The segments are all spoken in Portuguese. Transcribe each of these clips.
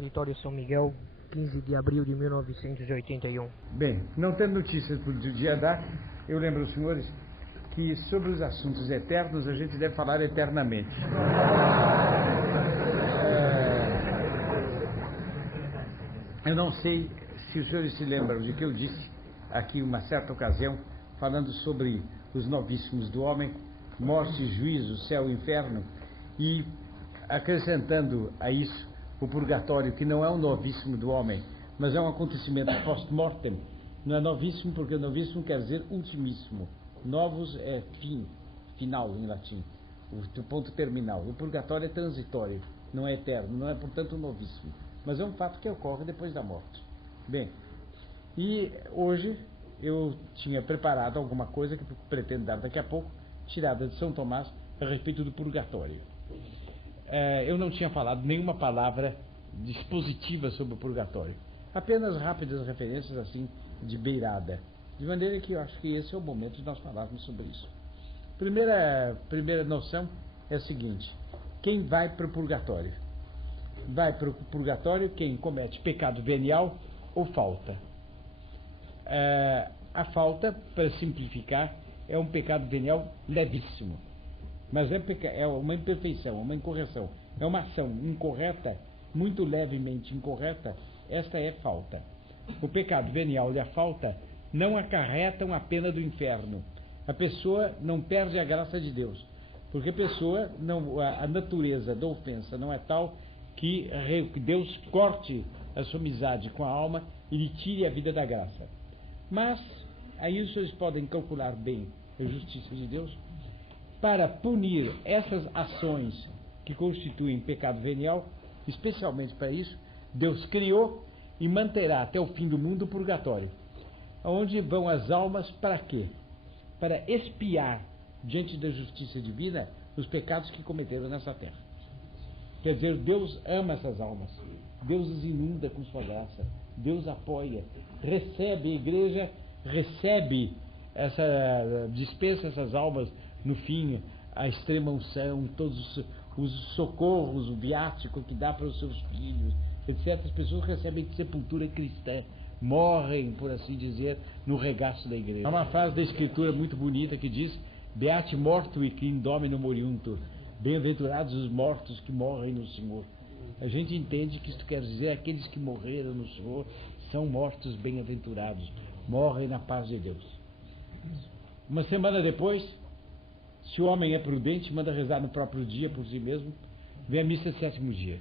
Auditório São Miguel, 15 de abril de 1981. Bem, não tendo notícias do dia da, eu lembro aos senhores que sobre os assuntos eternos a gente deve falar eternamente. Eu não sei se os senhores se lembram de que eu disse aqui uma certa ocasião, falando sobre os novíssimos do homem, morte, juízo, céu e inferno, e acrescentando a isso o purgatório, que não é um novíssimo do homem, mas é um acontecimento post-mortem. Não é novíssimo porque novíssimo quer dizer ultimíssimo. Novus é fim, final em latim, o ponto terminal. O purgatório é transitório, não é eterno, não é portanto novíssimo, mas é um fato que ocorre depois da morte. Bem, e hoje eu tinha preparado alguma coisa que pretendo dar daqui a pouco, tirada de São Tomás, a respeito do purgatório. Eu não tinha falado nenhuma palavra dispositiva sobre o purgatório, apenas rápidas referências assim de beirada, de maneira que eu acho que esse é o momento de nós falarmos sobre isso. Primeira noção é a seguinte: quem vai para o purgatório? Vai para o purgatório quem comete pecado venial ou falta. A falta, para simplificar, é um pecado venial levíssimo, mas é uma imperfeição, uma incorreção, é uma ação incorreta, muito levemente incorreta. Esta é falta. O pecado venial e a falta não acarretam a pena do inferno. A pessoa não perde a graça de Deus, porque a natureza da ofensa não é tal que Deus corte a sua amizade com a alma e lhe tire a vida da graça. Mas aí os senhores podem calcular bem a justiça de Deus para punir essas ações que constituem pecado venial. Especialmente para isso, Deus criou e manterá até o fim do mundo o purgatório, onde vão as almas para quê? Para expiar diante da justiça divina os pecados que cometeram nessa terra. Quer dizer, Deus ama essas almas, Deus as inunda com sua graça, Deus apoia, recebe, a igreja recebe, dispensa essas almas no fim, a extrema unção, todos os socorros, o viático que dá para os seus filhos, etc. As pessoas recebem sepultura cristã, morrem, por assim dizer, no regaço da igreja. Há uma frase da Escritura muito bonita que diz: Beati mortui qui in Domino moriuntur. Bem-aventurados os mortos que morrem no Senhor. A gente entende que isto quer dizer aqueles que morreram no Senhor são mortos bem-aventurados, morrem na paz de Deus. Uma semana depois, se o homem é prudente, manda rezar no próprio dia por si mesmo, vem a missa sétimo dia.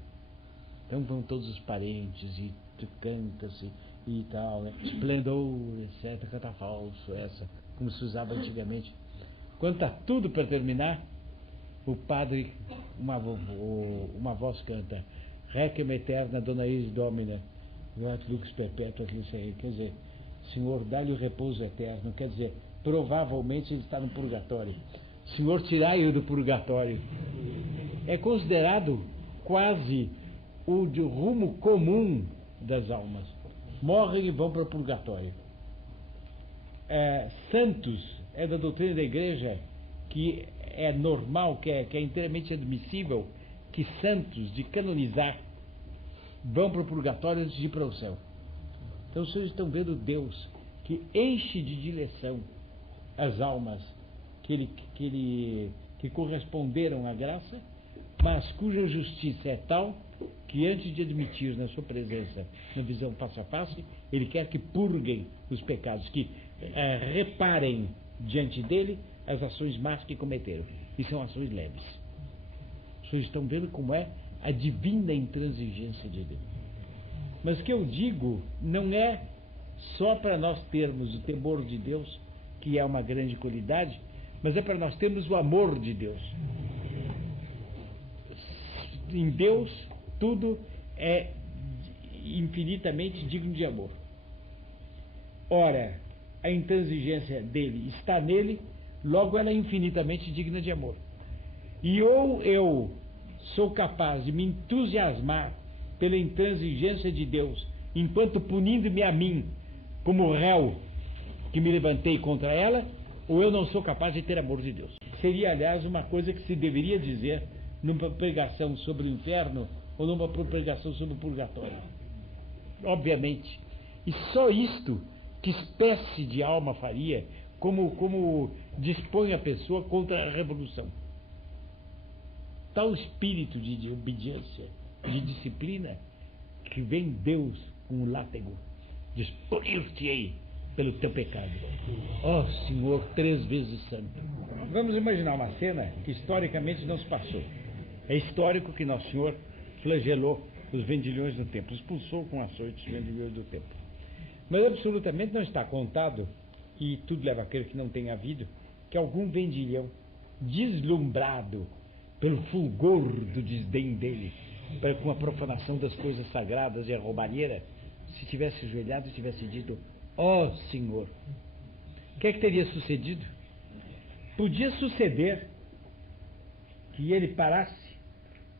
Então vão todos os parentes e canta-se e tal, né? Esplendor, etc, catafalso, como se usava antigamente. Quando está tudo para terminar, o padre, uma voz canta: Requiem aeterna dona eis domina, lux perpetua, quer dizer, Senhor, dá-lhe o repouso eterno, quer dizer, provavelmente ele está no purgatório. Senhor, tirai-o do purgatório. É considerado quase o rumo comum das almas. Morrem e vão para o purgatório. Santos é da doutrina da igreja que é normal, que é inteiramente admissível que santos de canonizar vão para o purgatório antes de ir para o céu. Então vocês estão vendo Deus que enche de direção as almas que corresponderam à graça, mas cuja justiça é tal que antes de admitir na sua presença, na visão face a face, ele quer que purguem os pecados, que reparem diante dele as ações más que cometeram, e são ações leves. Vocês estão vendo como é a divina intransigência de Deus. Mas o que eu digo não é só para nós termos o temor de Deus, que é uma grande qualidade, mas é para nós termos o amor de Deus. Em Deus tudo é infinitamente digno de amor. Ora, a intransigência dele está nele, logo ela é infinitamente digna de amor. E ou eu sou capaz de me entusiasmar pela intransigência de Deus, enquanto punindo-me a mim como réu que me levantei contra ela, ou eu não sou capaz de ter amor de Deus. Seria, aliás, uma coisa que se deveria dizer numa pregação sobre o inferno ou numa pregação sobre o purgatório. Obviamente. E só isto, que espécie de alma faria, como dispõe a pessoa contra a revolução. Tal espírito de obediência, de disciplina, que vem Deus com o látego, diz: punir-te-ei pelo teu pecado. Ó Senhor, 3 vezes santo. Vamos imaginar uma cena que historicamente não se passou. É histórico que Nosso Senhor flagelou os vendilhões do templo, expulsou com açoite os vendilhões do templo. Mas absolutamente não está contado, e tudo leva a crer que não tenha havido, que algum vendilhão, deslumbrado pelo fulgor do desdém dele, com a profanação das coisas sagradas e a roubalheira, se tivesse ajoelhado e tivesse dito: ó Senhor, o que é que teria sucedido? Podia suceder que ele parasse,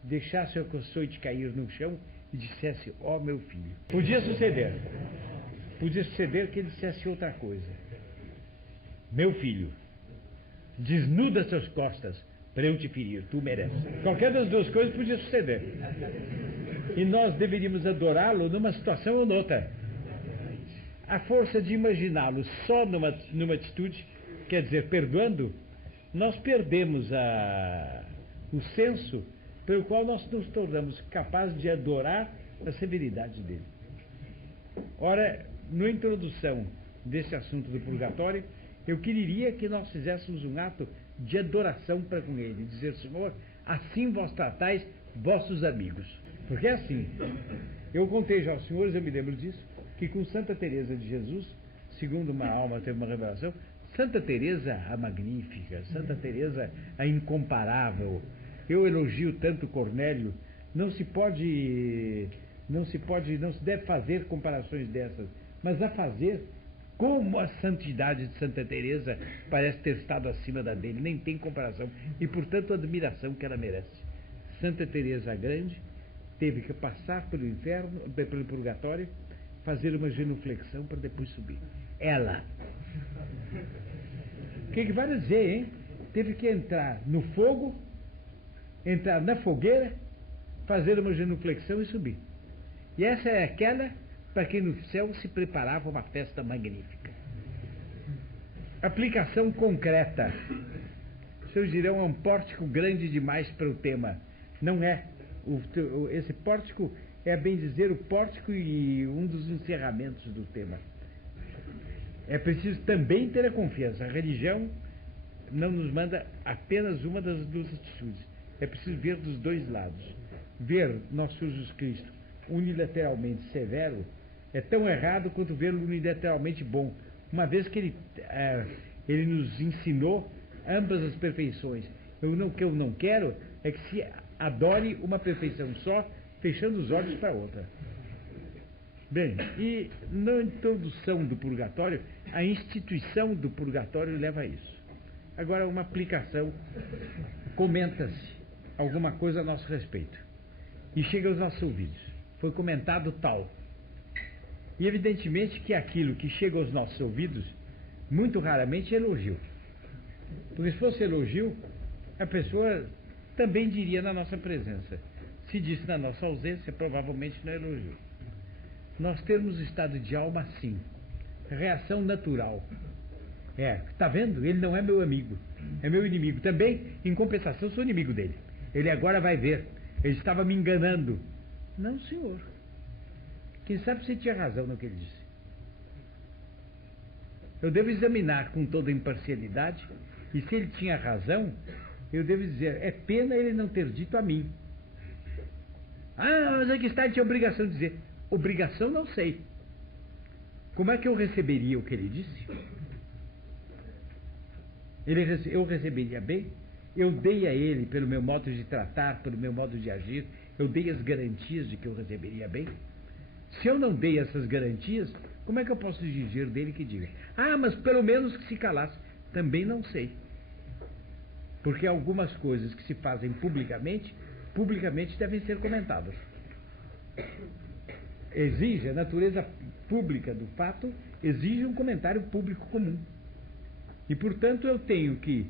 deixasse o açoite cair no chão e dissesse: ó meu filho. Podia suceder que ele dissesse outra coisa: meu filho, desnuda suas costas para eu te ferir, tu mereces. Qualquer das duas coisas podia suceder. E nós deveríamos adorá-lo numa situação ou noutra. A força de imaginá-lo só numa atitude, quer dizer, perdoando, nós perdemos o senso pelo qual nós nos tornamos capazes de adorar a severidade dele. Ora, na introdução desse assunto do purgatório, eu queria que nós fizéssemos um ato de adoração para com ele, dizer: Senhor, assim vós tratais vossos amigos. Porque é assim, eu contei já aos senhores, eu me lembro disso, que com Santa Teresa de Jesus, segundo uma alma teve uma revelação, Santa Teresa a magnífica, Santa Teresa a incomparável. Eu elogio tanto Cornélio, não se deve fazer comparações dessas, mas a fazer como a santidade de Santa Teresa parece ter estado acima da dele, nem tem comparação, e portanto a admiração que ela merece. Santa Teresa a Grande teve que passar pelo inferno, pelo purgatório, fazer uma genuflexão para depois subir. Ela. O que vai dizer, hein? Teve que entrar no fogo, entrar na fogueira, fazer uma genuflexão e subir. E essa é aquela para quem no céu se preparava uma festa magnífica. Aplicação concreta. Os senhores dirão: é um pórtico grande demais para o tema. Não é. Esse pórtico é, bem dizer, o pórtico e um dos encerramentos do tema. É preciso também ter a confiança. A religião não nos manda apenas uma das duas atitudes. É preciso ver dos dois lados. Ver nosso Jesus Cristo unilateralmente severo é tão errado quanto vê-lo unilateralmente bom, uma vez que ele nos ensinou ambas as perfeições. O que eu não quero é que se adore uma perfeição só, fechando os olhos para outra. Bem, e na introdução do purgatório, a instituição do purgatório leva a isso. Agora, uma aplicação, comenta-se alguma coisa a nosso respeito e chega aos nossos ouvidos. Foi comentado tal. E evidentemente que aquilo que chega aos nossos ouvidos, muito raramente é elogio. Porque se fosse elogio, a pessoa também diria na nossa presença. Se disse na nossa ausência, provavelmente não é elogio. Nós temos estado de alma assim. Reação natural. Está vendo? Ele não é meu amigo, é meu inimigo. Também, em compensação, sou inimigo dele. Ele agora vai ver. Ele estava me enganando. Não, senhor. Quem sabe você tinha razão no que ele disse. Eu devo examinar com toda imparcialidade, e se ele tinha razão, eu devo dizer: é pena ele não ter dito a mim. Ah, mas aqui está, ele tinha obrigação de dizer. Obrigação não sei. Como é que eu receberia o que ele disse? Eu receberia bem? Eu dei a ele, pelo meu modo de tratar, pelo meu modo de agir, eu dei as garantias de que eu receberia bem? Se eu não dei essas garantias, como é que eu posso exigir dele que diga: ah, mas pelo menos que se calasse? Também não sei. Porque algumas coisas que se fazem publicamente devem ser comentadas. A natureza pública do fato exige um comentário público comum. E, portanto, eu tenho que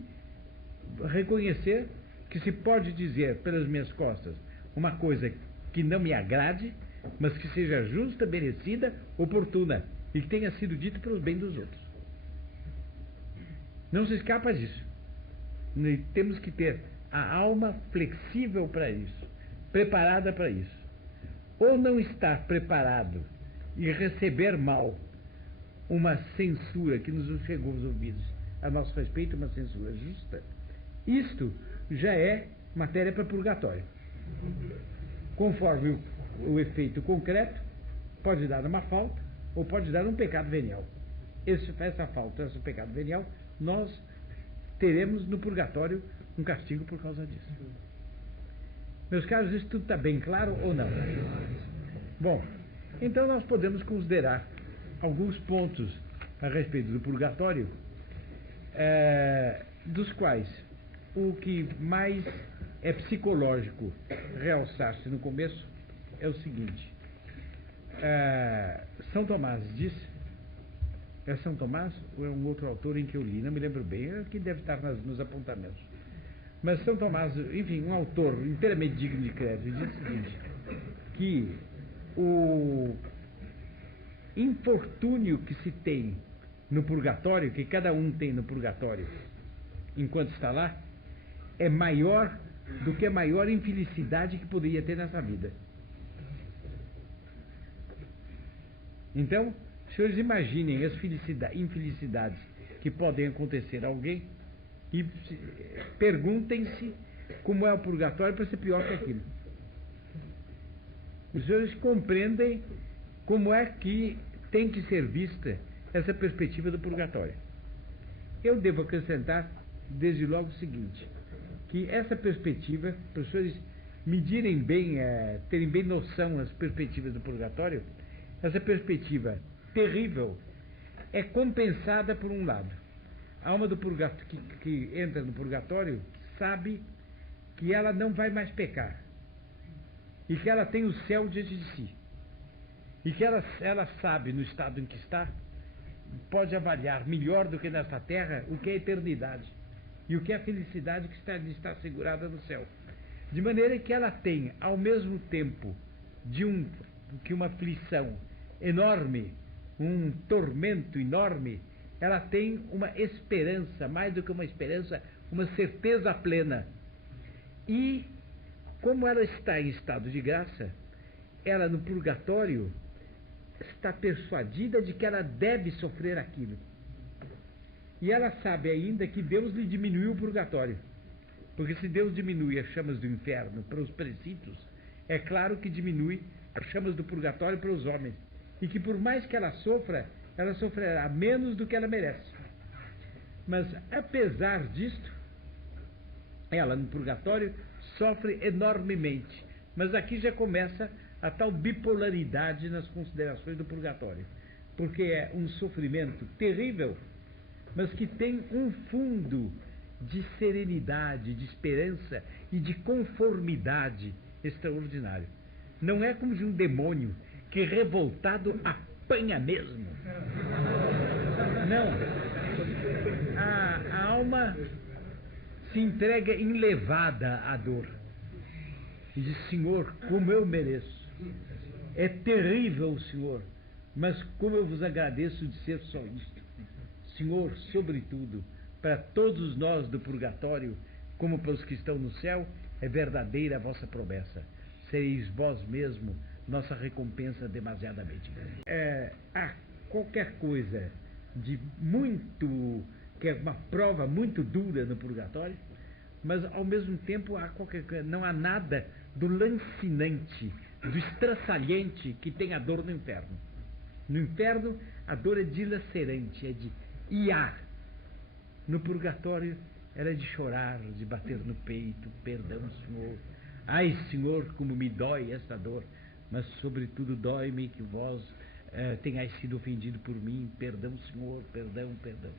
reconhecer que se pode dizer pelas minhas costas uma coisa que não me agrade, mas que seja justa, merecida, oportuna e que tenha sido dita pelo bem dos outros. Não se escapa disso. Temos que ter a alma flexível para isso, preparada para isso. Ou não estar preparado e receber mal uma censura que nos chegou aos ouvidos a nosso respeito, uma censura justa, isto já é matéria para purgatório. Conforme o efeito concreto, pode dar uma falta ou pode dar um pecado venial. Essa falta, esse pecado venial, nós teremos no purgatório um castigo por causa disso. Meus caros, isso tudo está bem claro ou não? Bom, então nós podemos considerar alguns pontos a respeito do purgatório, dos quais o que mais é psicológico realçar-se no começo é o seguinte. São Tomás diz, é São Tomás ou é um outro autor em que eu li, não me lembro bem, que deve estar nos apontamentos. Mas São Tomás, enfim, um autor inteiramente digno de crédito, diz o seguinte, que o infortúnio que se tem no purgatório, que cada um tem no purgatório enquanto está lá, é maior do que a maior infelicidade que poderia ter nessa vida. Então, senhores, imaginem as infelicidades que podem acontecer a alguém e perguntem-se como é o purgatório para ser pior que aquilo. Os senhores compreendem como é que tem que ser vista essa perspectiva do purgatório. Eu devo acrescentar, desde logo, o seguinte, que essa perspectiva, para os senhores medirem bem, terem bem noção das perspectivas do purgatório, essa perspectiva terrível é compensada por um lado. A alma do purgatório, que entra no purgatório, sabe que ela não vai mais pecar e que ela tem o céu diante de si e que ela sabe, no estado em que está, pode avaliar melhor do que nesta terra o que é a eternidade e o que é a felicidade que está assegurada no céu, de maneira que ela tem, ao mesmo tempo que uma aflição enorme, um tormento enorme, ela tem uma esperança, mais do que uma esperança, uma certeza plena. E, como ela está em estado de graça, ela no purgatório está persuadida de que ela deve sofrer aquilo. E ela sabe ainda que Deus lhe diminuiu o purgatório. Porque se Deus diminui as chamas do inferno para os precípitos, é claro que diminui as chamas do purgatório para os homens. E que por mais que ela sofrerá menos do que ela merece. Mas, apesar disto, ela no purgatório sofre enormemente. Mas aqui já começa a tal bipolaridade nas considerações do purgatório. Porque é um sofrimento terrível, mas que tem um fundo de serenidade, de esperança e de conformidade extraordinário. Não é como de um demônio que, revoltado, apanha mesmo. Não. A alma se entrega enlevada à dor e diz: Senhor, como eu mereço. É terrível, Senhor, mas como eu vos agradeço de ser só isto. Senhor, sobretudo, para todos nós do purgatório, como para os que estão no céu, é verdadeira a vossa promessa. Sereis vós mesmo nossa recompensa demasiadamente grande. Há qualquer coisa de muito, que é uma prova muito dura no purgatório, mas ao mesmo tempo não há nada do lancinante, do estraçalhante que tem a dor no inferno. No inferno a dor é dilacerante, é de iar. No purgatório era de chorar, de bater no peito: perdão, Senhor. Ai, Senhor, como me dói esta dor, mas sobretudo dói-me que vós tenhais sido ofendido por mim. Perdão, Senhor, perdão, perdão.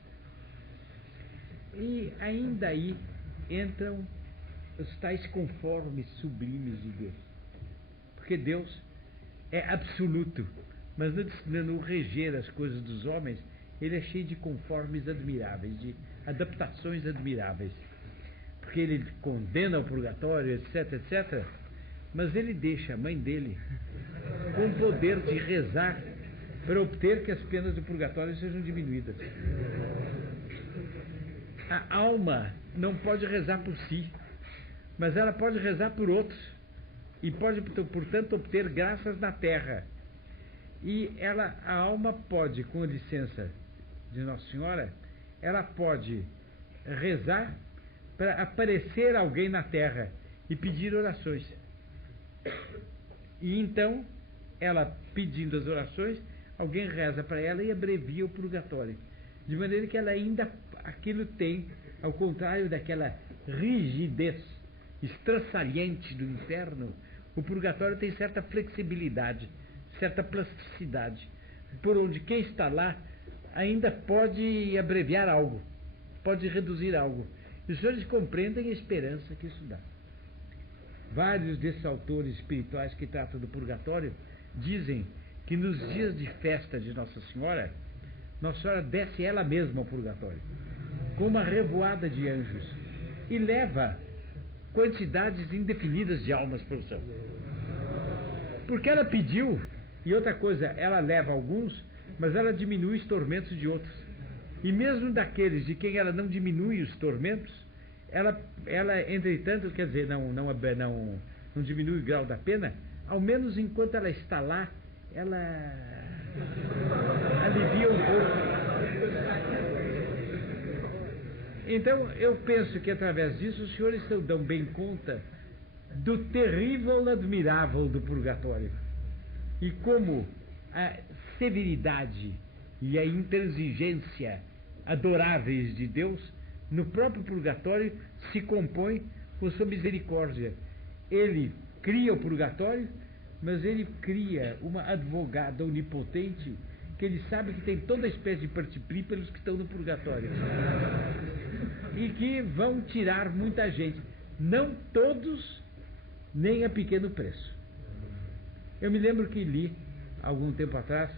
E ainda aí entram os tais conformes sublimes de Deus. Porque Deus é absoluto, mas no reger as coisas dos homens, ele é cheio de conformes admiráveis, de adaptações admiráveis. Porque ele condena o purgatório, etc, etc, mas ele deixa a mãe dele com o poder de rezar para obter que as penas do purgatório sejam diminuídas. A alma não pode rezar por si, mas ela pode rezar por outros e pode, portanto, obter graças na terra. E a alma pode, com a licença de Nossa Senhora, ela pode rezar para aparecer alguém na terra e pedir orações. E então, ela pedindo as orações, alguém reza para ela e abrevia o purgatório. De maneira que ela ainda, aquilo tem, ao contrário daquela rigidez estraçalhante do inferno, o purgatório tem certa flexibilidade, certa plasticidade, por onde quem está lá ainda pode abreviar algo, pode reduzir algo. E os senhores compreendem a esperança que isso dá. Vários desses autores espirituais que tratam do purgatório dizem que nos dias de festa de Nossa Senhora desce ela mesma ao purgatório, com uma revoada de anjos, e leva quantidades indefinidas de almas para o céu. Porque ela pediu, e outra coisa, ela leva alguns, mas ela diminui os tormentos de outros. E mesmo daqueles de quem ela não diminui os tormentos, ela entretanto, quer dizer, não diminui o grau da pena, ao menos enquanto ela está lá, ela alivia um pouco. Então, eu penso que através disso os senhores se dão bem conta do terrível admirável do purgatório. E como a severidade e a intransigência adoráveis de Deus, no próprio purgatório, se compõe com sua misericórdia. Ele cria o purgatório, mas ele cria uma advogada onipotente que ele sabe que tem toda a espécie de partipri pelos que estão no purgatório e que vão tirar muita gente, não todos, nem a pequeno preço. Eu me lembro que li algum tempo atrás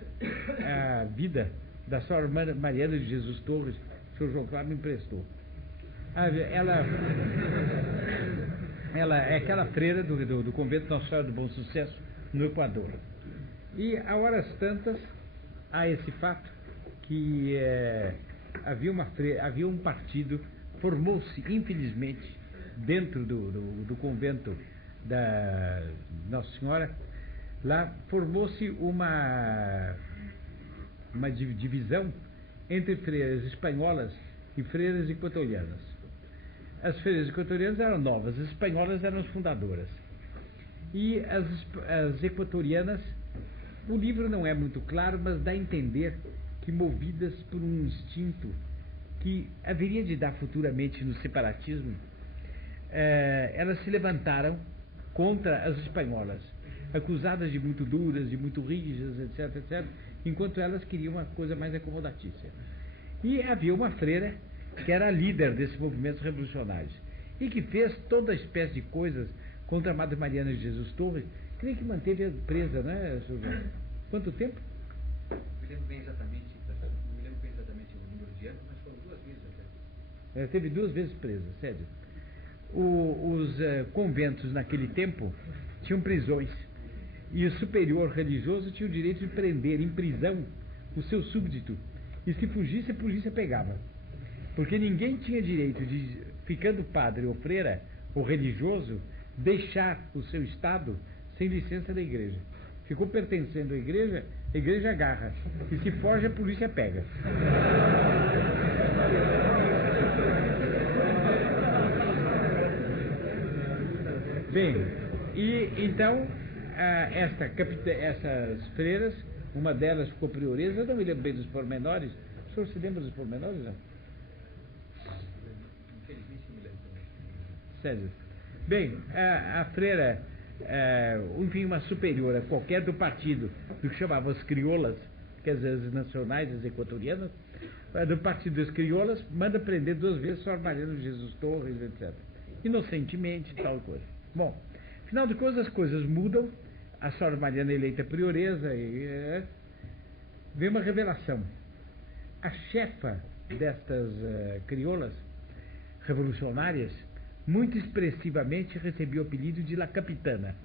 a vida da Sra. Mariana de Jesus Torres, o Sr. João Cláudio me emprestou. Ela é aquela freira do convento Nossa Senhora do Bom Sucesso, no Equador. E a horas tantas há esse fato que havia um partido, formou-se infelizmente dentro do convento da Nossa Senhora, lá formou-se uma divisão entre freiras espanholas e freiras equatorianas. As freiras equatorianas eram novas, as espanholas eram as fundadoras. E as equatorianas, o livro não é muito claro, mas dá a entender que, movidas por um instinto que haveria de dar futuramente no separatismo, elas se levantaram contra as espanholas, acusadas de muito duras, de muito rígidas, etc, etc, enquanto elas queriam uma coisa mais acomodatícia. E havia uma freira que era a líder desses movimentos revolucionários e que fez toda a espécie de coisas contra a Madre Mariana de Jesus Torres, creio que manteve presa, né, Sr. João? Quanto tempo? Não me lembro bem exatamente o número de anos, mas foram 2 vezes até. Ela teve 2 vezes presa, sério. Os conventos naquele tempo tinham prisões e o superior religioso tinha o direito de prender em prisão o seu súbdito, e se fugisse a polícia pegava, porque ninguém tinha direito de, ficando padre ou freira ou religioso, deixar o seu estado sem licença da igreja. Ficou pertencendo à igreja, a igreja agarra, e se foge a polícia pega. Bem, e então essas freiras, uma delas ficou prioresa, eu não me lembro bem dos pormenores. O senhor se lembra dos pormenores? Não? Infelizmente não me lembro também. Sério. Bem, a freira, enfim, uma superiora qualquer do partido, do que chamavam as crioulas, quer dizer, as nacionais, as equatorianas, do partido das crioulas, manda prender 2 vezes Sr. Mariana de Jesus Torres, etc. Inocentemente, tal coisa. Bom, afinal de contas, as coisas mudam, a Sra. Mariana é eleita prioresa e vem uma revelação. A chefa destas crioulas revolucionárias, muito expressivamente recebeu o apelido de La Capitana.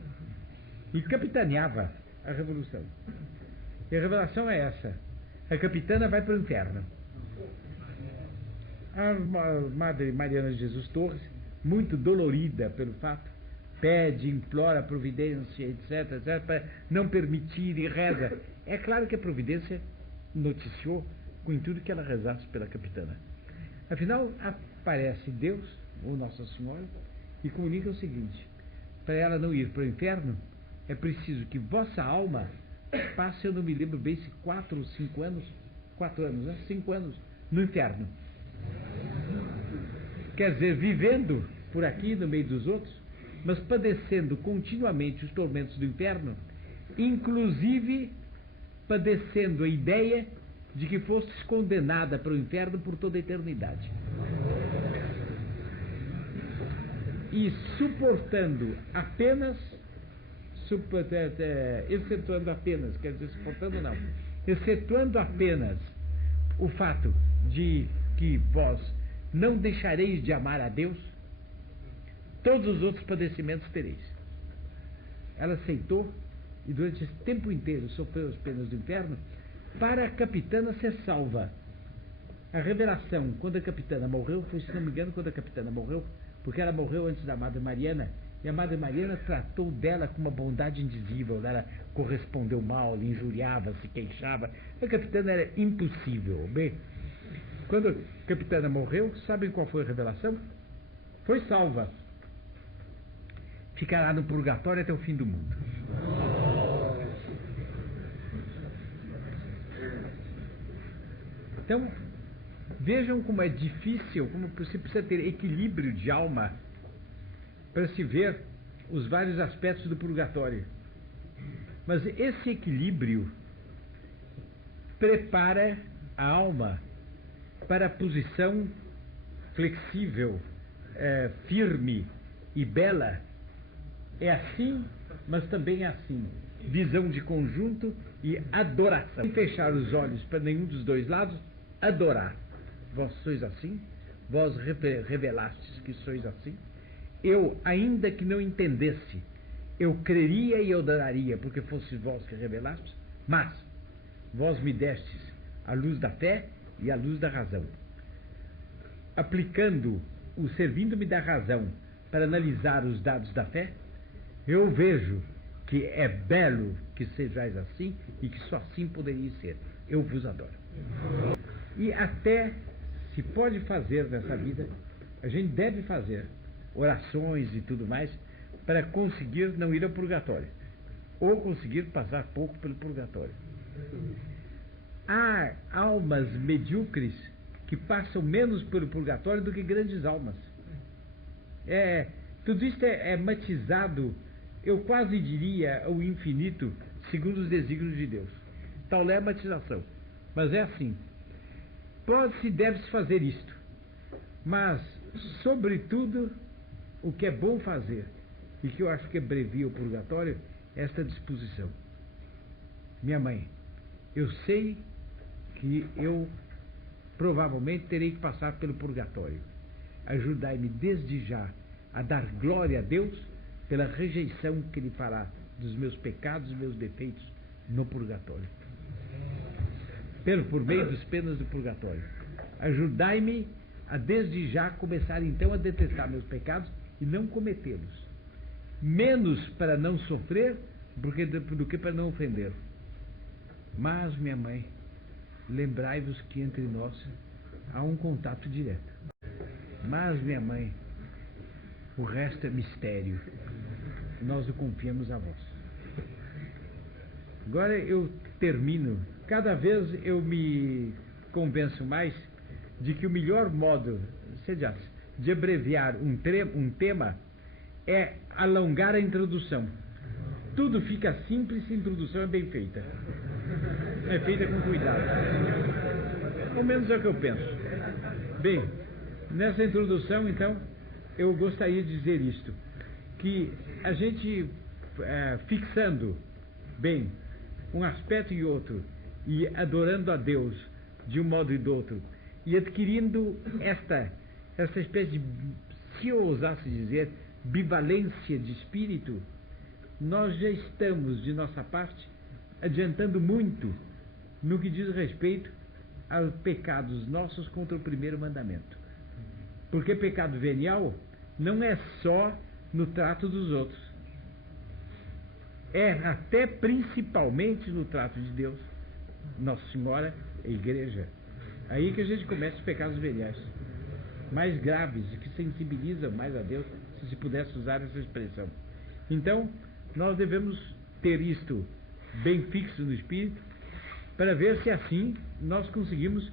e capitaneava a revolução. E a revelação é essa: a capitana vai para o inferno. A Madre Mariana de Jesus Torres, muito dolorida pelo fato, pede, implora a providência, etc, etc, para não permitir, e reza. É claro que a providência noticiou com o intuito que ela rezasse pela capitana. Afinal, aparece Deus, ou Nossa Senhora, e comunica o seguinte: para ela não ir para o inferno, é preciso que vossa alma passe, eu não me lembro bem se 4 ou 5 anos, 4 anos, né? 5 anos no inferno. Quer dizer, vivendo por aqui no meio dos outros, mas padecendo continuamente os tormentos do inferno, inclusive padecendo a ideia de que fostes condenada para o inferno por toda a eternidade. E suportando apenas, excetuando apenas, quer dizer, suportando não, excetuando apenas o fato de que vós não deixareis de amar a Deus, todos os outros padecimentos tereis. Ela aceitou e durante esse tempo inteiro sofreu as penas do inferno para a capitana ser salva. A revelação, quando a capitana morreu, foi, se não me engano, quando a capitana morreu, porque ela morreu antes da Madre Mariana, e a Madre Mariana tratou dela com uma bondade indizível. Ela correspondeu mal, lhe injuriava, se queixava. A capitana era impossível. Bem, quando a capitana morreu, sabem qual foi a revelação? Foi salva. Ficará no purgatório até o fim do mundo. Então, vejam como é difícil, como você precisa ter equilíbrio de alma para se ver os vários aspectos do purgatório. Mas esse equilíbrio prepara a alma para a posição flexível, firme e bela. É assim, mas também é assim. Visão de conjunto e adoração. Sem fechar os olhos para nenhum dos dois lados, adorar. Vós sois assim, vós revelastes que sois assim. Eu, ainda que não entendesse, eu creria e adoraria, porque fosse vós que revelastes, mas vós me destes a luz da fé e a luz da razão. Servindo-me da razão para analisar os dados da fé, eu vejo que é belo que sejais assim e que só assim poderia ser. Eu vos adoro. E até se pode fazer nessa vida, a gente deve fazer orações e tudo mais para conseguir não ir ao purgatório, ou conseguir passar pouco pelo purgatório. Há almas medíocres que passam menos pelo purgatório do que grandes almas. Tudo isso é matizado, eu quase diria, ao infinito, segundo os desígnios de Deus. Tal é a matização. Mas é assim. Pode-se, deve-se fazer isto. Mas, sobretudo, o que é bom fazer, e que eu acho que abrevia o purgatório, é esta disposição. Minha mãe, eu sei que eu provavelmente terei que passar pelo purgatório. Ajudai-me desde já a dar glória a Deus pela rejeição que Ele fará dos meus pecados e meus defeitos no purgatório. Por meio das penas do purgatório. Ajudai-me a desde já começar então a detestar meus pecados e não cometê-los. Menos para não sofrer do que para não ofender. Mas, minha mãe, lembrai-vos que entre nós há um contato direto. Mas, minha mãe, o resto é mistério. Nós o confiamos a vós. Agora eu termino. Cada vez eu me convenço mais de que o melhor modo, de abreviar um tema é alongar a introdução. Tudo fica simples se a introdução é bem feita. É feita com cuidado. Ao menos é o que eu penso. Bem, nessa introdução, então, eu gostaria de dizer isto, que a gente, fixando bem um aspecto e outro, e adorando a Deus de um modo e do outro, e adquirindo esta espécie de, se eu ousasse dizer, bivalência de espírito, nós já estamos, de nossa parte, adiantando muito no que diz respeito aos pecados nossos contra o primeiro mandamento. Porque pecado venial não é só no trato dos outros, é até principalmente no trato de Deus, Nossa Senhora, a Igreja. Aí que a gente começa os pecados veniais mais graves, que sensibilizam mais a Deus, se pudesse usar essa expressão. Então, nós devemos ter isto bem fixo no espírito, para ver se assim nós conseguimos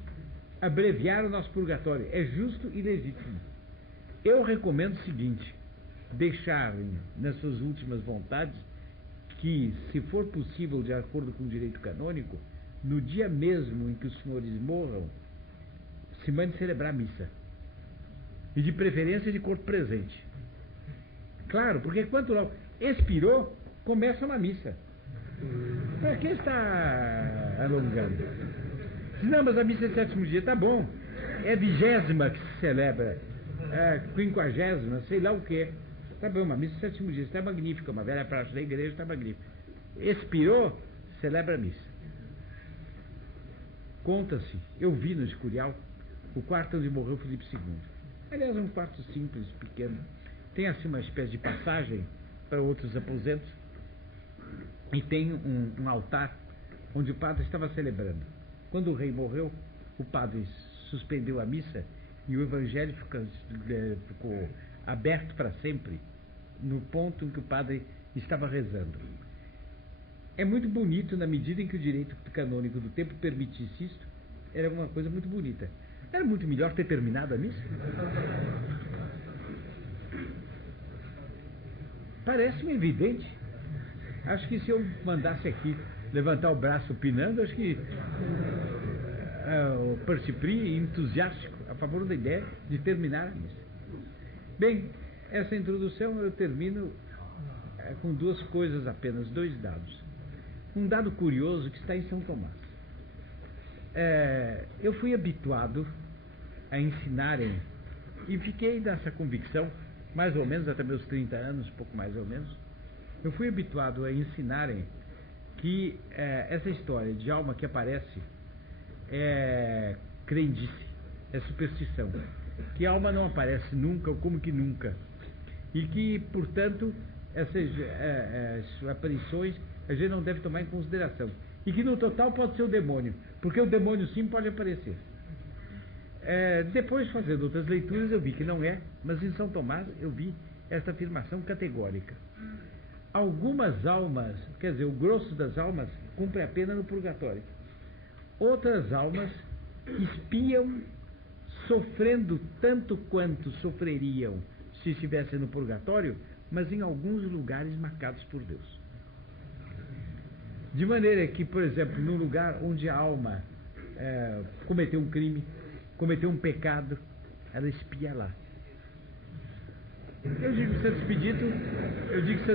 abreviar o nosso purgatório. É justo e legítimo. Eu recomendo o seguinte: deixarem nas suas últimas vontades que, se for possível, de acordo com o direito canônico, no dia mesmo em que os senhores morram, se mande celebrar a missa. E de preferência de corpo presente. Claro, porque quanto logo expirou, começa uma missa. Para que está alongando? Não, mas a missa é 7º dia, tá bom. É 20ª que se celebra, 50ª, sei lá o que. Tá bom, uma missa é 7º dia, está magnífica, uma velha praxe da igreja, está magnífica. Expirou, celebra a missa. Conta-se, eu vi no Escurial, o quarto onde morreu Filipe II. Aliás, é um quarto simples, pequeno. Tem assim uma espécie de passagem para outros aposentos. E tem um altar onde o padre estava celebrando. Quando o rei morreu, o padre suspendeu a missa e o evangelho ficou aberto para sempre no ponto em que o padre estava rezando. É muito bonito na medida em que o direito canônico do tempo permitisse isto. Era uma coisa muito bonita. Era muito melhor ter terminado a missa. Parece-me evidente. Acho que se eu mandasse aqui levantar o braço pinando, acho que o Percipri entusiástico a favor da ideia de terminar a missa. Bem, essa introdução eu termino com duas coisas apenas, 2 dados. Um dado curioso que está em São Tomás. Eu fui habituado a ensinarem, e fiquei nessa convicção, mais ou menos até meus 30 anos, pouco mais ou menos, eu fui habituado a ensinarem que essa história de alma que aparece é crendice, é superstição, que a alma não aparece nunca, ou como que nunca, e que, portanto, essas aparições a gente não deve tomar em consideração, e que no total pode ser o demônio, porque o demônio sim pode aparecer. Depois, fazendo outras leituras, eu vi que não é, mas em São Tomás eu vi esta afirmação categórica. Algumas almas, quer dizer, o grosso das almas, cumpre a pena no purgatório. Outras almas espiam, sofrendo tanto quanto sofreriam se estivessem no purgatório, mas em alguns lugares marcados por Deus. De maneira que, por exemplo, num lugar onde a alma cometeu um crime, cometeu um pecado, ela espia lá. Eu digo Santo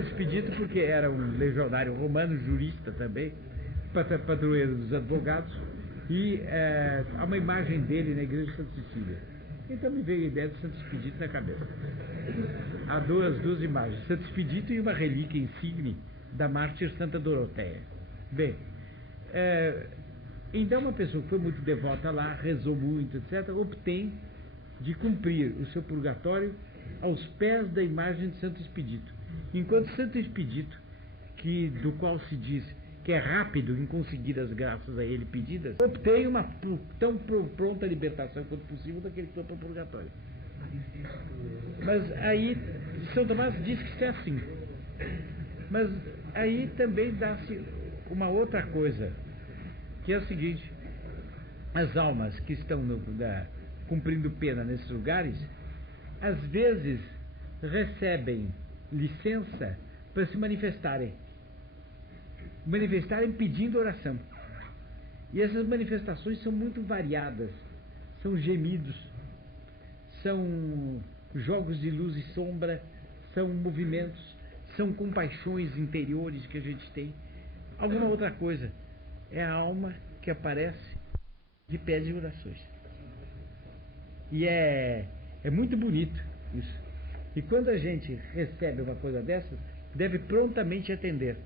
Expedito porque era um legionário romano, jurista também, padroeiro dos advogados, e há uma imagem dele na igreja de Santa Cecília. Então me veio a ideia de Santo Expedito na cabeça. Há duas imagens, Santo Expedito e uma relíquia insigne da mártir Santa Doroteia. Bem, então uma pessoa que foi muito devota lá, rezou muito, etc., obtém de cumprir o seu purgatório aos pés da imagem de Santo Expedito. Enquanto Santo Expedito, do qual se diz que é rápido em conseguir as graças a ele pedidas, obtém uma tão pronta libertação quanto possível daquele que foi para o purgatório. Mas aí São Tomás diz que isso é assim. Mas aí também dá-se uma outra coisa, que é o seguinte: as almas que estão cumprindo pena nesses lugares, às vezes recebem licença para se manifestarem pedindo oração. E essas manifestações são muito variadas, são gemidos, são jogos de luz e sombra, são movimentos, são compaixões interiores que a gente tem. Alguma outra coisa, é a alma que aparece e pede orações. E é muito bonito isso. E quando a gente recebe uma coisa dessas, deve prontamente atender,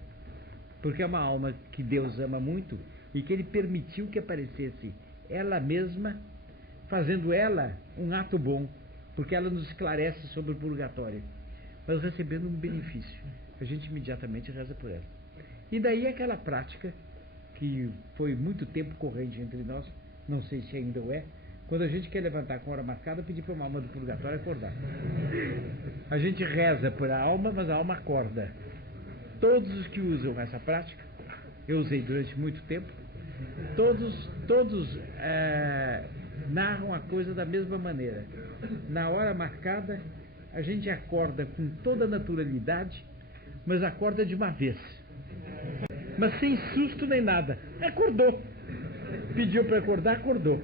porque é uma alma que Deus ama muito e que Ele permitiu que aparecesse ela mesma, fazendo ela um ato bom, porque ela nos esclarece sobre o purgatório, mas recebendo um benefício. A gente imediatamente reza por ela. E daí aquela prática que foi muito tempo corrente entre nós, não sei se ainda o é, quando a gente quer levantar com hora marcada, pedir para uma alma do purgatório acordar. A gente reza por a alma, mas a alma acorda. Todos os que usam essa prática, eu usei durante muito tempo, todos narram a coisa da mesma maneira. Na hora marcada, a gente acorda com toda a naturalidade, mas acorda de uma vez. Mas sem susto nem nada. Acordou. Pediu para acordar, acordou.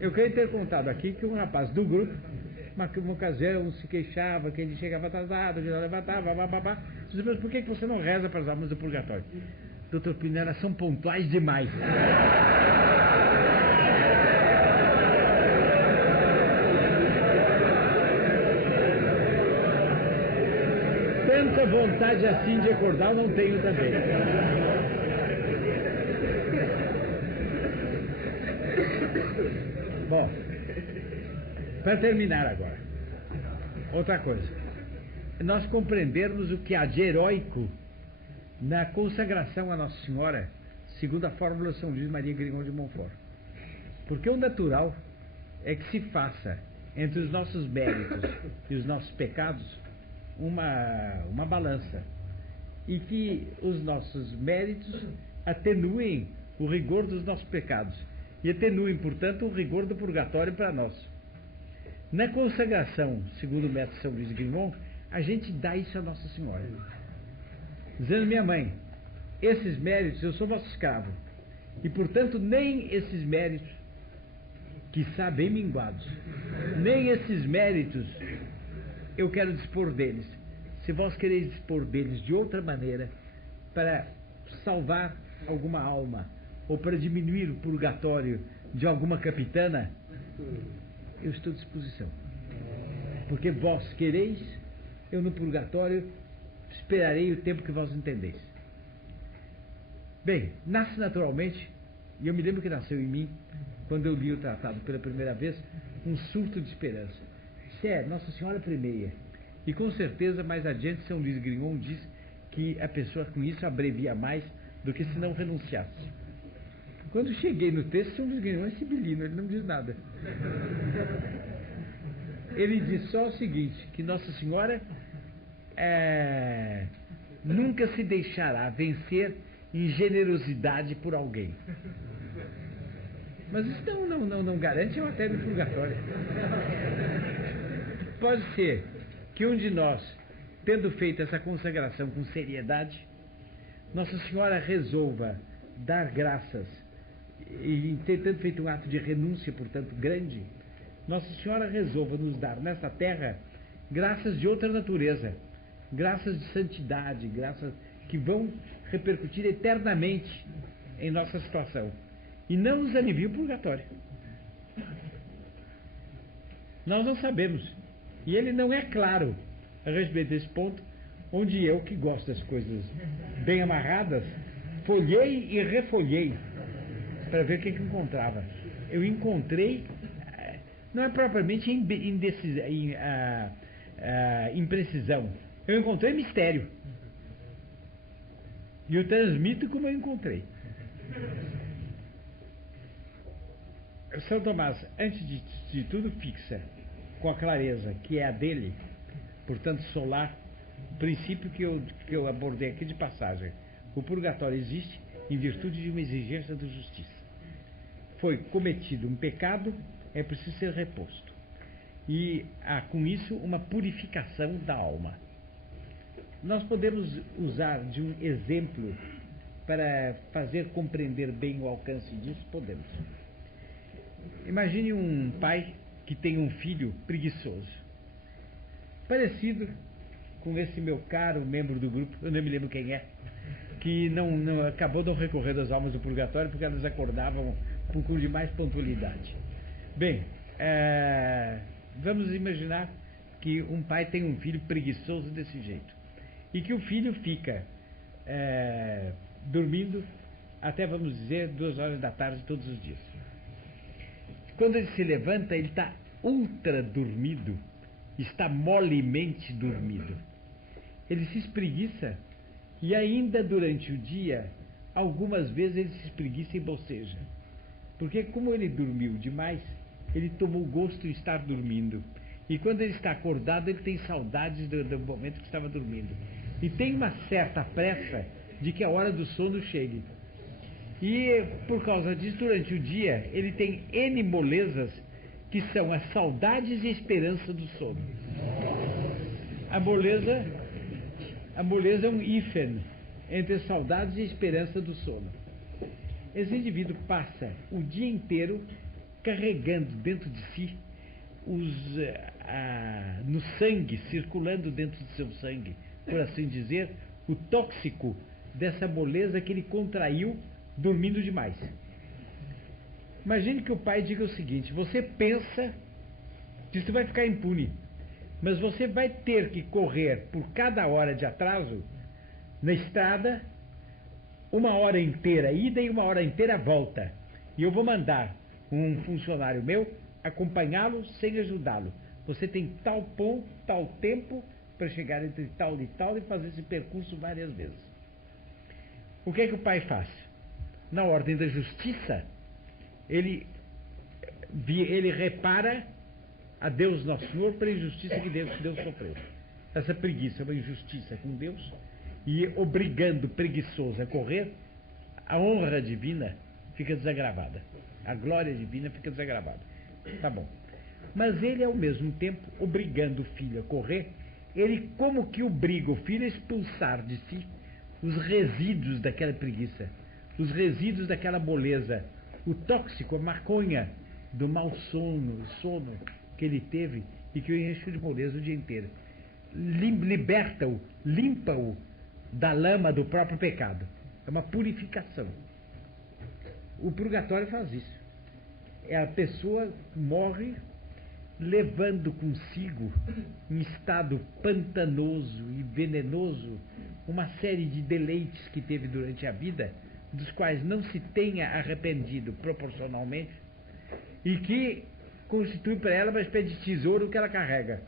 Eu queria ter contado aqui que um rapaz do grupo, uma ocasião, se queixava que ele chegava atrasado, que não levantava, babá. Disse, mas por que você não reza para as almas do purgatório? Doutor Pino, elas são pontuais demais. Tanta vontade assim de acordar eu não tenho também. Bom, para terminar agora, outra coisa. Nós compreendermos o que há de heróico na consagração a Nossa Senhora, segundo a fórmula São Luís Maria Grignon de Montfort. Porque o natural é que se faça entre os nossos méritos e os nossos pecados uma balança, e que os nossos méritos atenuem o rigor dos nossos pecados e atenuem, portanto, o rigor do purgatório para nós. Na consagração, segundo o mestre São Luís Grignon, a gente dá isso a Nossa Senhora, dizendo: minha mãe, esses méritos, eu sou vosso escravo, e portanto nem esses méritos, quiçá bem minguados, nem esses méritos eu quero dispor deles. Se vós quereis dispor deles de outra maneira, para salvar alguma alma, ou para diminuir o purgatório de alguma capitana, eu estou à disposição. Porque vós quereis, eu no purgatório esperarei o tempo que vós entendeis. Bem, nasce naturalmente, e eu me lembro que nasceu em mim, quando eu li o tratado pela primeira vez, um surto de esperança. Nossa Senhora primeia. E com certeza mais adiante São Luís Grignon diz que a pessoa com isso abrevia mais do que se não renunciasse. Quando cheguei no texto, São Luís Grignon é sibilino, ele não diz nada. Ele diz só o seguinte, que Nossa Senhora nunca se deixará vencer em generosidade por alguém. Mas isso não garante a matéria do purgatório. Pode ser que um de nós, tendo feito essa consagração com seriedade, Nossa Senhora resolva dar graças, e tendo feito um ato de renúncia, portanto, grande, Nossa Senhora resolva nos dar nesta terra graças de outra natureza, graças de santidade, graças que vão repercutir eternamente em nossa situação, e não nos alivie o purgatório. Nós não sabemos. E ele não é claro a respeito desse ponto, onde eu, que gosto das coisas bem amarradas, folhei e refolhei para ver o que encontrava. Eu encontrei, não é propriamente imprecisão, eu encontrei mistério. E eu transmito como eu encontrei. São Tomás, antes de tudo, fixa com a clareza que é a dele, portanto solar, o princípio que eu abordei aqui de passagem. O purgatório existe em virtude de uma exigência da justiça. Foi cometido um pecado, é preciso ser reposto. E há com isso uma purificação da alma. Nós podemos usar de um exemplo para fazer compreender bem o alcance disso? Podemos. Imagine um pai que tem um filho preguiçoso, parecido com esse meu caro membro do grupo, eu não me lembro quem é, que acabou não recorrendo às almas do purgatório porque elas acordavam com demais pontualidade. Bem, vamos imaginar que um pai tem um filho preguiçoso desse jeito. e que o filho fica dormindo até, vamos dizer, 2 horas da tarde todos os dias. Quando ele se levanta, ele está ultra dormido, está molemente dormido. Ele se espreguiça e ainda durante o dia, algumas vezes ele se espreguiça e boceja. Porque como ele dormiu demais, ele tomou gosto em estar dormindo. E quando ele está acordado, ele tem saudades do momento que estava dormindo. E tem uma certa pressa de que a hora do sono chegue. E por causa disso, durante o dia, ele tem N molezas que são as saudades e a esperança do sono. A moleza é um hífen entre saudades e esperança do sono. Esse indivíduo passa o dia inteiro carregando dentro de si no sangue, circulando dentro do seu sangue, por assim dizer, o tóxico dessa moleza que ele contraiu dormindo demais. Imagine que o pai diga o seguinte: você pensa que isso vai ficar impune, mas você vai ter que correr por cada hora de atraso na estrada 1 hora inteira ida e 1 hora inteira volta. E eu vou mandar um funcionário meu acompanhá-lo sem ajudá-lo. Você tem tal ponto, tal tempo para chegar entre tal e tal e fazer esse percurso várias vezes. O que é que o pai faz? Na ordem da justiça, ele repara a Deus Nosso Senhor pela injustiça que Deus sofreu. Essa preguiça é uma injustiça com Deus, e obrigando o preguiçoso a correr, a honra divina fica desagravada, a glória divina fica desagravada. Tá bom. Mas ele, ao mesmo tempo, obrigando o filho a correr, ele como que obriga o filho a expulsar de si os resíduos daquela preguiça, os resíduos daquela moleza, o tóxico, a maconha do mau sono que ele teve e que o encheu de moleza o dia inteiro. Liberta-o, limpa-o da lama do próprio pecado. É uma purificação. O purgatório faz isso. A pessoa morre levando consigo, em estado pantanoso e venenoso, uma série de deleites que teve durante a vida, dos quais não se tenha arrependido proporcionalmente, e que constitui para ela uma espécie de tesouro que ela carrega.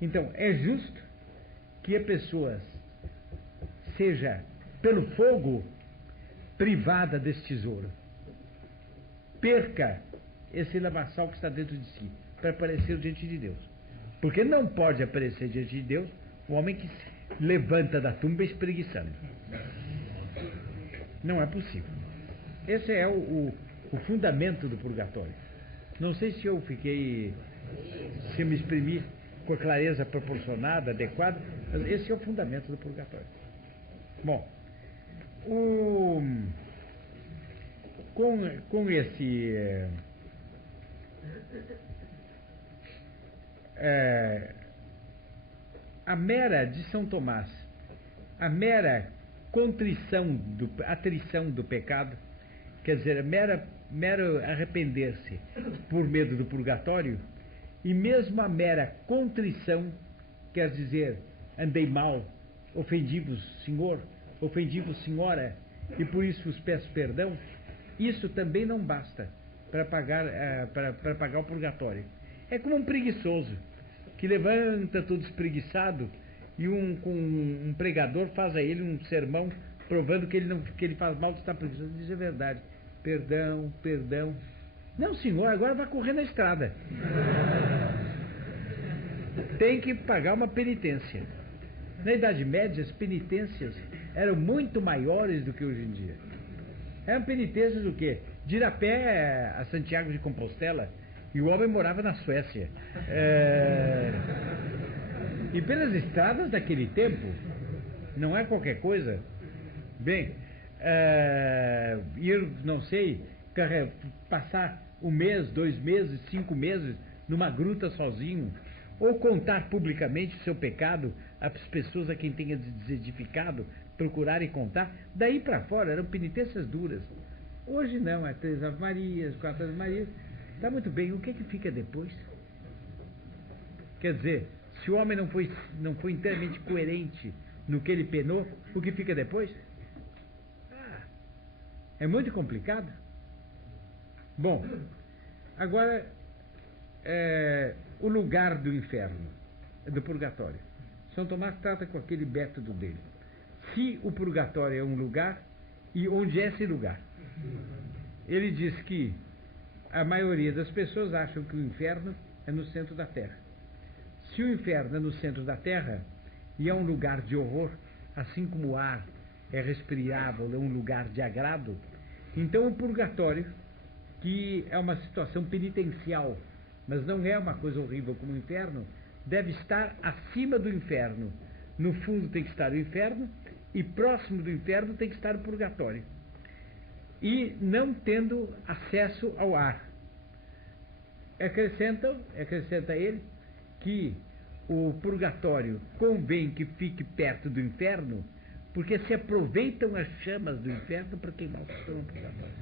Então, é justo que a pessoa seja, pelo fogo, privada desse tesouro. Perca esse lamaçal que está dentro de si, para aparecer diante de Deus. Porque não pode aparecer diante de Deus o homem que se levanta da tumba espreguiçando. Não é possível. Esse é o fundamento do purgatório. Não sei se eu me exprimi com a clareza proporcionada, adequada, mas esse é o fundamento do purgatório. Bom, com esse a mera de São Tomás, a mera atrição do pecado, quer dizer, mero arrepender-se por medo do purgatório, e mesmo a mera contrição, quer dizer, andei mal, ofendi-vos, Senhor, ofendi-vos, Senhora, e por isso vos peço perdão, isso também não basta para pagar o purgatório. É como um preguiçoso que levanta todo espreguiçado e um pregador faz a ele um sermão provando que ele faz mal de estar preguiçoso. Diz a verdade. Perdão, perdão. Não, senhor, agora vai correr na estrada. Tem que pagar uma penitência. Na Idade Média, as penitências eram muito maiores do que hoje em dia. Eram penitências do quê? De ir a pé a Santiago de Compostela, e o homem morava na Suécia. E pelas estradas daquele tempo, não é qualquer coisa. Bem, ir, não sei, passar 1 mês, 2 meses, 5 meses numa gruta sozinho, ou contar publicamente o seu pecado às pessoas a quem tenha desedificado, procurar e contar, daí para fora eram penitências duras. Hoje não, é 3 Ave Marias, 4 Ave Marias, está muito bem. O que é que fica depois? Quer dizer, se o homem não foi inteiramente coerente no que ele penou, o que fica depois? É muito complicado. Bom, agora, o lugar do inferno, do purgatório. São Tomás trata com aquele método dele. Se o purgatório é um lugar, e onde é esse lugar? Ele diz que a maioria das pessoas acham que o inferno é no centro da Terra. Se o inferno é no centro da Terra, e é um lugar de horror, assim como o ar é respirável, é um lugar de agrado, então o purgatório, que é uma situação penitencial, mas não é uma coisa horrível como o inferno, deve estar acima do inferno. No fundo tem que estar o inferno, e próximo do inferno tem que estar o purgatório. E não tendo acesso ao ar. Acrescenta ele que o purgatório convém que fique perto do inferno, porque se aproveitam as chamas do inferno para queimar o sistema purgatório.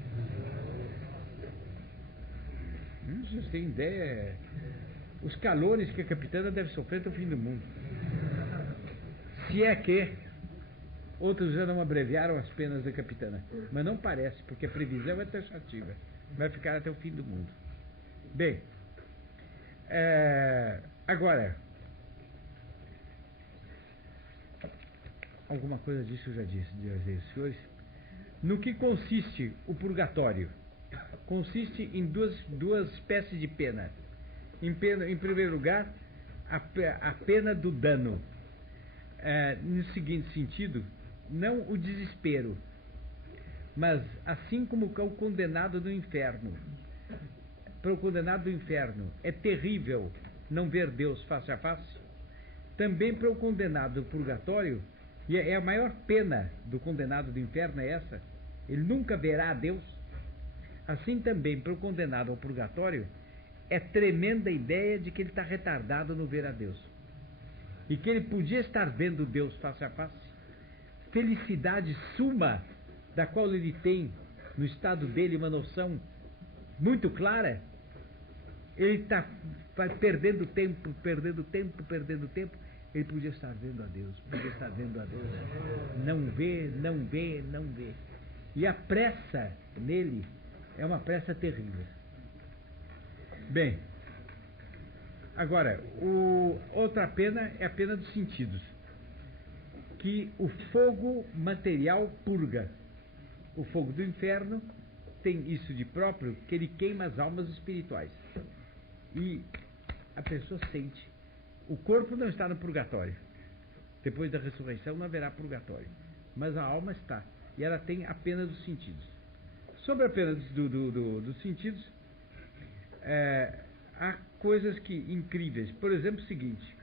Vocês têm ideia? Os calores que a capitana deve sofrer até o fim do mundo. Se é que outros já não abreviaram as penas da capitana, mas não parece, porque a previsão é taxativa. Vai ficar até o fim do mundo. Bem, agora, alguma coisa disso eu já disse, senhores. No que consiste o purgatório? Consiste em duas espécies de pena. Em primeiro lugar, a pena do dano. No seguinte sentido, não o desespero, mas assim como o condenado do inferno. Para o condenado do inferno é terrível não ver Deus face a face. Também para o condenado do purgatório, e é a maior pena do condenado do inferno é essa, ele nunca verá a Deus. Assim também para o condenado ao purgatório é tremenda a ideia de que ele está retardado no ver a Deus, e que ele podia estar vendo Deus face a face. Felicidade suma, da qual ele tem no estado dele uma noção muito clara. Ele vai perdendo tempo. Ele podia estar vendo a Deus, não vê. E a pressa nele é uma pressa terrível. Bem, agora, outra pena é a pena dos sentidos, que o fogo material purga. O fogo do inferno tem isso de próprio, que ele queima as almas espirituais. E a pessoa sente. O corpo não está no purgatório. Depois da ressurreição não haverá purgatório. Mas a alma está. E ela tem a pena dos sentidos. Sobre a pena dos sentidos, há coisas incríveis. Por exemplo, o seguinte.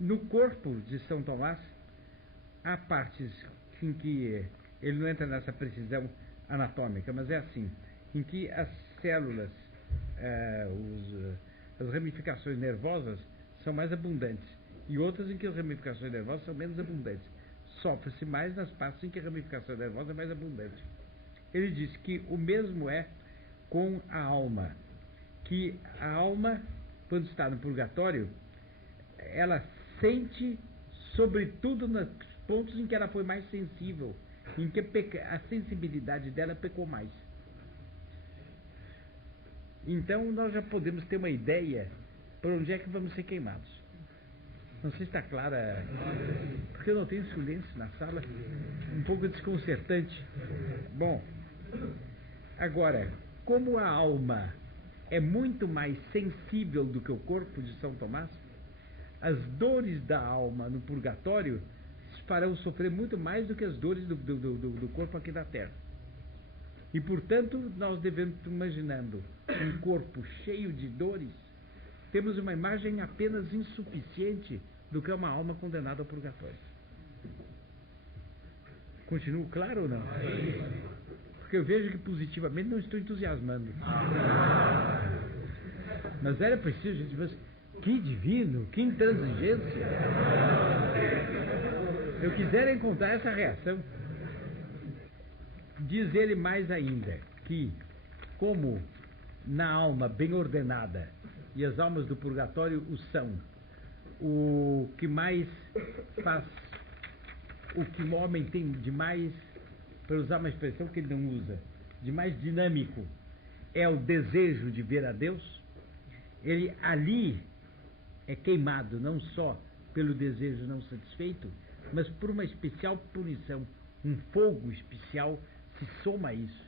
No corpo de São Tomás, há partes em que ele não entra nessa precisão anatômica, mas é assim, em que as células, as ramificações nervosas são mais abundantes, e outras em que as ramificações nervosas são menos abundantes. Sofre-se mais nas partes em que a ramificação nervosa é mais abundante. Ele diz que o mesmo é com a alma, que a alma, quando está no purgatório, ela sente, sobretudo nos pontos em que ela foi mais sensível, em que a sensibilidade dela pecou mais. Então nós já podemos ter uma ideia por onde é que vamos ser queimados. Não sei se está clara, porque eu não tenho silêncio na sala, um pouco desconcertante. Bom, agora, como a alma é muito mais sensível do que o corpo de São Tomás, as dores da alma no purgatório farão sofrer muito mais do que as dores do corpo aqui da Terra. E, portanto, nós devemos, imaginando um corpo cheio de dores, temos uma imagem apenas insuficiente do que é uma alma condenada ao purgatório. Continuo claro ou não? Porque eu vejo que positivamente não estou entusiasmando. Mas era preciso, a gente ver, que divino, que intransigência. Eu quisera encontrar essa reação. Diz ele mais ainda que, como na alma bem ordenada e as almas do purgatório o são. O que mais faz, o que o homem tem de mais, para usar uma expressão que ele não usa, de mais dinâmico, é o desejo de ver a Deus. Ele ali é queimado não só pelo desejo não satisfeito, mas por uma especial punição, um fogo especial se soma a isso.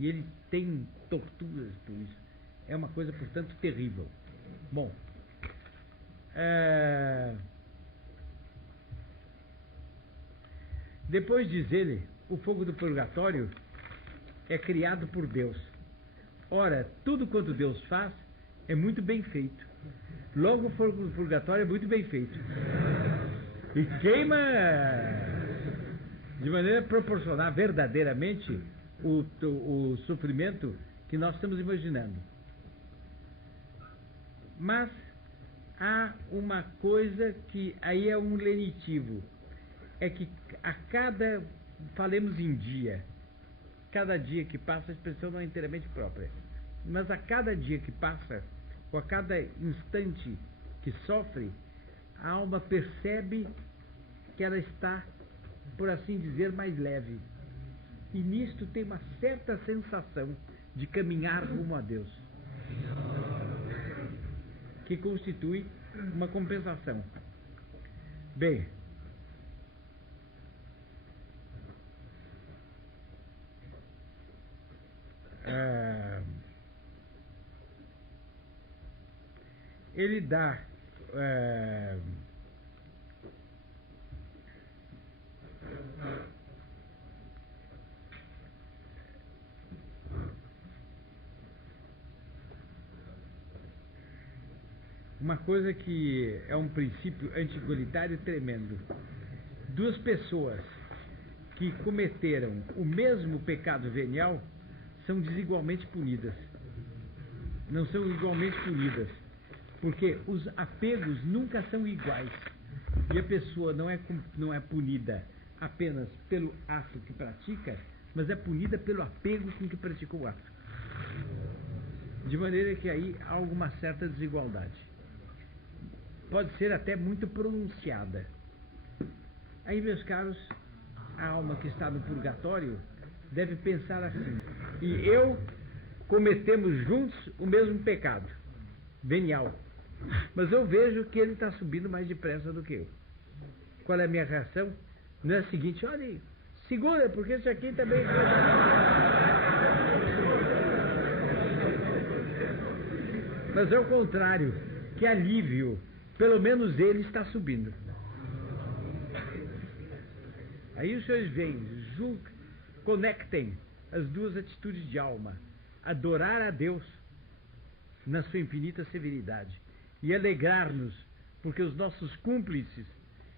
E ele tem torturas por isso. É uma coisa, portanto, terrível. Bom, depois diz ele, o fogo do purgatório é criado por Deus. Ora, tudo quanto Deus faz é muito bem feito. Logo o fogo do purgatório é muito bem feito. E queima de maneira proporcional verdadeiramente o sofrimento que nós estamos imaginando. Mas há uma coisa que aí é um lenitivo, é que a cada, falemos em dia, cada dia que passa, a expressão não é inteiramente própria, mas a cada dia que passa, ou a cada instante que sofre, a alma percebe que ela está, por assim dizer, mais leve. E nisto tem uma certa sensação de caminhar rumo a Deus, que constitui uma compensação. Bem, ele dá uma coisa que é um princípio anti-igualitário tremendo. Duas pessoas que cometeram o mesmo pecado venial são desigualmente punidas. Não são igualmente punidas, porque os apegos nunca são iguais. E a pessoa não é punida apenas pelo ato que pratica, mas é punida pelo apego com que praticou o ato. De maneira que aí há alguma certa desigualdade. Pode ser até muito pronunciada. Aí, meus caros, a alma que está no purgatório deve pensar assim: e eu cometemos juntos o mesmo pecado venial, mas eu vejo que ele está subindo mais depressa do que eu. Qual é a minha reação? Não é a seguinte: olha aí, segura, porque esse aqui também... Mas é o contrário, que alívio, pelo menos ele está subindo. Aí os senhores veem, conectem as duas atitudes de alma: adorar a Deus na sua infinita severidade e alegrar-nos porque os nossos cúmplices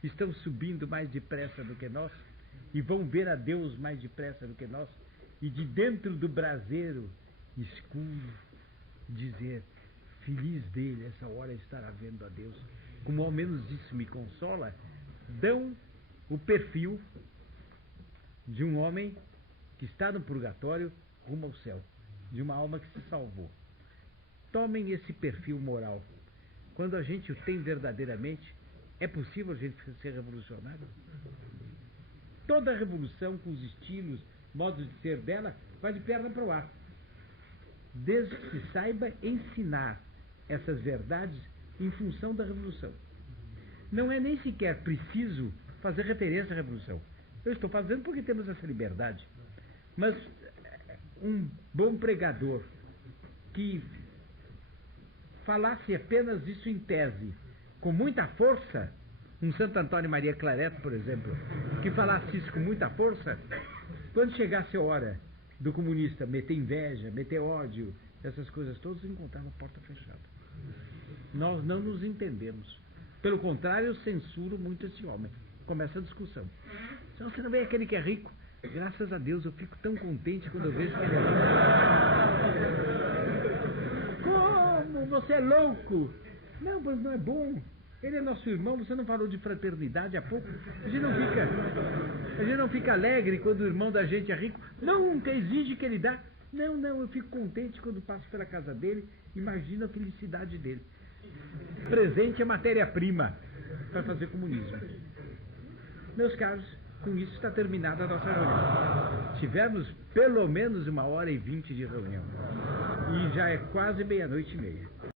estão subindo mais depressa do que nós e vão ver a Deus mais depressa do que nós, e de dentro do braseiro escuro dizer: feliz dele, essa hora estará vendo a Deus. Como ao menos isso me consola, dão o perfil de um homem que está no purgatório rumo ao céu, de uma alma que se salvou. Tomem esse perfil moral. Quando a gente o tem verdadeiramente, é possível a gente ser revolucionário? Toda revolução, com os estilos, modos de ser dela, vai de perna para o ar. Desde que se saiba ensinar essas verdades em função da revolução. Não é nem sequer preciso fazer referência à revolução. Eu estou fazendo porque temos essa liberdade. Mas um bom pregador que falasse apenas isso em tese, com muita força, um Santo Antônio Maria Claret, por exemplo, que falasse isso com muita força, quando chegasse a hora do comunista meter inveja, meter ódio, essas coisas todas, encontrava a porta fechada. Nós não nos entendemos. Pelo contrário, eu censuro muito esse homem. Começa a discussão. Se você não vê aquele que é rico, graças a Deus eu fico tão contente quando eu vejo que ele é rico. Como? Você é louco? Não, mas não é bom. Ele é nosso irmão. Você não falou de fraternidade há pouco? A gente não fica alegre quando o irmão da gente é rico. Nunca exige que ele dá. Não, eu fico contente quando passo pela casa dele Imagina a felicidade dele. Presente é matéria-prima para fazer comunismo. Meus caros, com isso está terminada a nossa reunião. Tivemos pelo menos 1h20 de reunião. E já é quase 00:30.